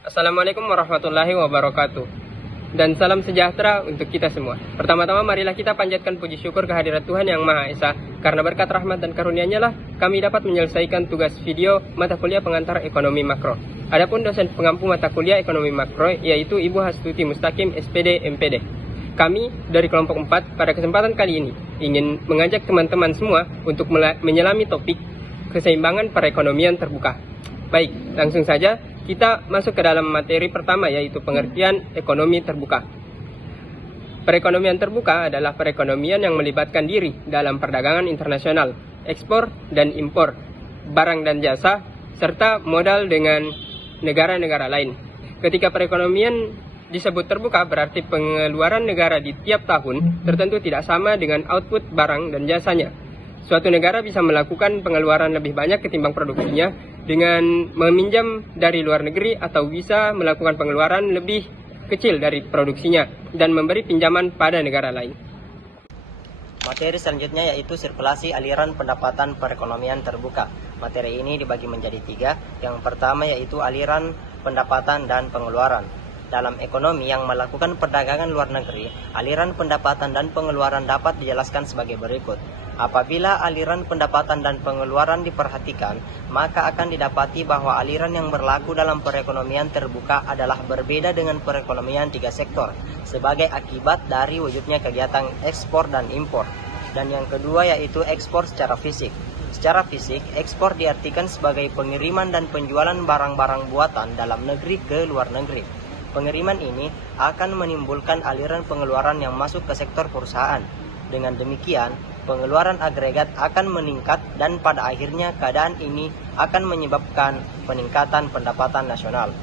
Assalamualaikum warahmatullahi wabarakatuh. Dan salam sejahtera untuk kita semua. Pertama-tama marilah kita panjatkan puji syukur kehadirat Tuhan Yang Maha Esa. Karena berkat rahmat dan karunia-Nya lah kami dapat menyelesaikan tugas video mata kuliah pengantar ekonomi makro. Adapun dosen pengampu mata kuliah ekonomi makro yaitu Ibu Hastuti Mustaqim SPD MPD. Kami dari kelompok 4 pada kesempatan kali ini ingin mengajak teman-teman semua untuk menyelami topik keseimbangan perekonomian terbuka. Baik, langsung saja kita masuk ke dalam materi pertama, yaitu pengertian ekonomi terbuka. Perekonomian terbuka adalah perekonomian yang melibatkan diri dalam perdagangan internasional, ekspor dan impor, barang dan jasa, serta modal dengan negara-negara lain. Ketika perekonomian disebut terbuka, berarti pengeluaran negara di tiap tahun tertentu tidak sama dengan output barang dan jasanya. Suatu negara bisa melakukan pengeluaran lebih banyak ketimbang produksinya dengan meminjam dari luar negeri, atau bisa melakukan pengeluaran lebih kecil dari produksinya dan memberi pinjaman pada negara lain. Materi selanjutnya yaitu sirkulasi aliran pendapatan perekonomian terbuka. Materi ini dibagi menjadi 3. Yang pertama yaitu aliran pendapatan dan pengeluaran. Dalam ekonomi yang melakukan perdagangan luar negeri, aliran pendapatan dan pengeluaran dapat dijelaskan sebagai berikut. Apabila aliran pendapatan dan pengeluaran diperhatikan, maka akan didapati bahwa aliran yang berlaku dalam perekonomian terbuka adalah berbeda dengan perekonomian 3 sektor, sebagai akibat dari wujudnya kegiatan ekspor dan impor. Dan yang kedua yaitu ekspor secara fisik. Secara fisik, ekspor diartikan sebagai pengiriman dan penjualan barang-barang buatan dalam negeri ke luar negeri. Pengiriman ini akan menimbulkan aliran pengeluaran yang masuk ke sektor perusahaan. Dengan demikian, pengeluaran agregat akan meningkat dan pada akhirnya keadaan ini akan menyebabkan peningkatan pendapatan nasional.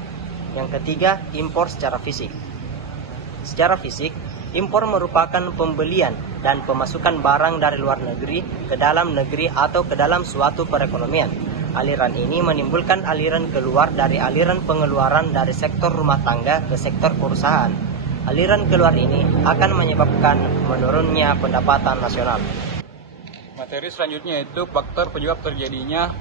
Yang ketiga, impor secara fisik. Secara fisik, impor merupakan pembelian dan pemasukan barang dari luar negeri ke dalam negeri atau ke dalam suatu perekonomian. Aliran ini menimbulkan aliran keluar dari aliran pengeluaran dari sektor rumah tangga ke sektor perusahaan. Aliran keluar ini akan menyebabkan menurunnya pendapatan nasional. Materi selanjutnya itu faktor penyebab terjadinya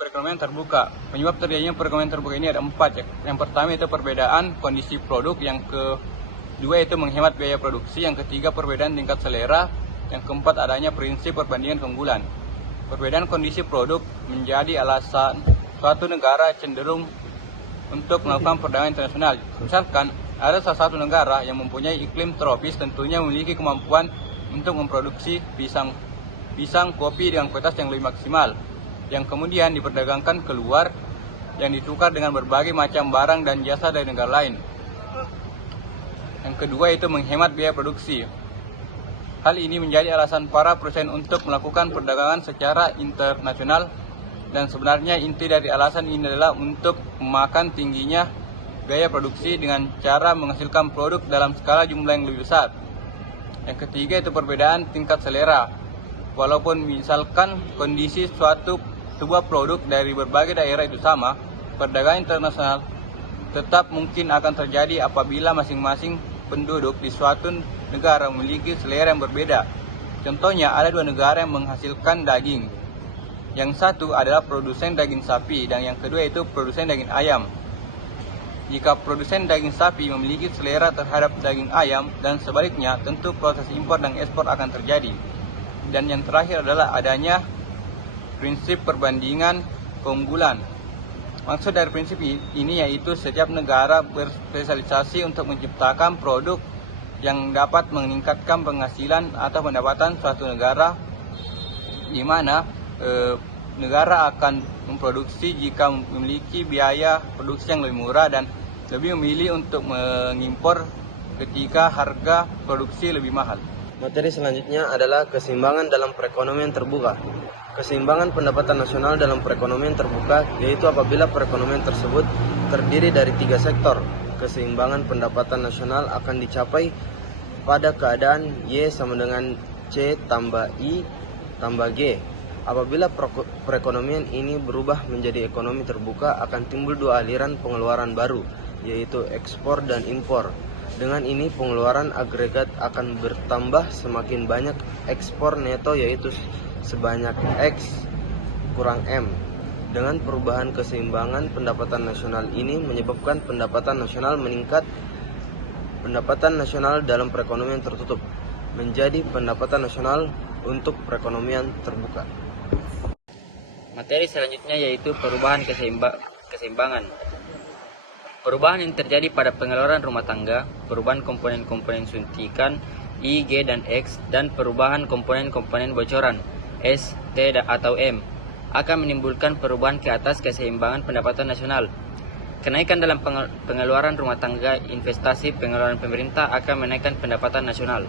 perekonomian terbuka. Penyebab terjadinya perekonomian terbuka ini ada 4 ya. Yang pertama itu perbedaan kondisi produk, yang kedua itu menghemat biaya produksi, yang ketiga perbedaan tingkat selera, yang keempat adanya prinsip perbandingan keunggulan. Perbedaan kondisi produk menjadi alasan suatu negara cenderung untuk melakukan perdagangan internasional. Misalkan ada salah satu negara yang mempunyai iklim tropis, tentunya memiliki kemampuan untuk memproduksi pisang, kopi dengan kualitas yang lebih maksimal, yang kemudian diperdagangkan keluar, yang ditukar dengan berbagai macam barang dan jasa dari negara lain. Yang kedua itu menghemat biaya produksi. Hal ini menjadi alasan para perusahaan untuk melakukan perdagangan secara internasional, dan sebenarnya inti dari alasan ini adalah untuk memakan tingginya biaya produksi dengan cara menghasilkan produk dalam skala jumlah yang lebih besar. Yang ketiga itu perbedaan tingkat selera. Walaupun misalkan kondisi sebuah produk dari berbagai daerah itu sama, perdagangan internasional tetap mungkin akan terjadi apabila masing-masing penduduk di suatu negara memiliki selera yang berbeda. Contohnya, ada 2 negara yang menghasilkan daging. Yang satu adalah produsen daging sapi dan yang kedua itu produsen daging ayam. Jika produsen daging sapi memiliki selera terhadap daging ayam dan sebaliknya, tentu proses impor dan ekspor akan terjadi. Dan yang terakhir adalah adanya prinsip perbandingan keunggulan. Maksud dari prinsip ini yaitu setiap negara berspesialisasi untuk menciptakan produk yang dapat meningkatkan penghasilan atau pendapatan suatu negara, di mana negara akan memproduksi jika memiliki biaya produksi yang lebih murah dan lebih memilih untuk mengimpor ketika harga produksi lebih mahal. Materi selanjutnya adalah keseimbangan dalam perekonomian terbuka. Keseimbangan pendapatan nasional dalam perekonomian terbuka yaitu apabila perekonomian tersebut terdiri dari 3 sektor. Keseimbangan pendapatan nasional akan dicapai pada keadaan Y sama dengan C tambah I tambah G. Apabila perekonomian ini berubah menjadi ekonomi terbuka, akan timbul 2 aliran pengeluaran baru, yaitu ekspor dan impor. Dengan ini pengeluaran agregat akan bertambah semakin banyak ekspor neto, yaitu sebanyak X kurang M. Dengan perubahan keseimbangan pendapatan nasional ini menyebabkan pendapatan nasional meningkat. Pendapatan nasional dalam perekonomian tertutup menjadi pendapatan nasional untuk perekonomian terbuka. Materi selanjutnya yaitu perubahan keseimbangan. Perubahan yang terjadi pada pengeluaran rumah tangga, perubahan komponen-komponen suntikan I, G, dan X, dan perubahan komponen-komponen bocoran S, T, atau M akan menimbulkan perubahan ke atas keseimbangan pendapatan nasional. Kenaikan dalam pengeluaran rumah tangga, investasi, pengeluaran pemerintah akan menaikkan pendapatan nasional.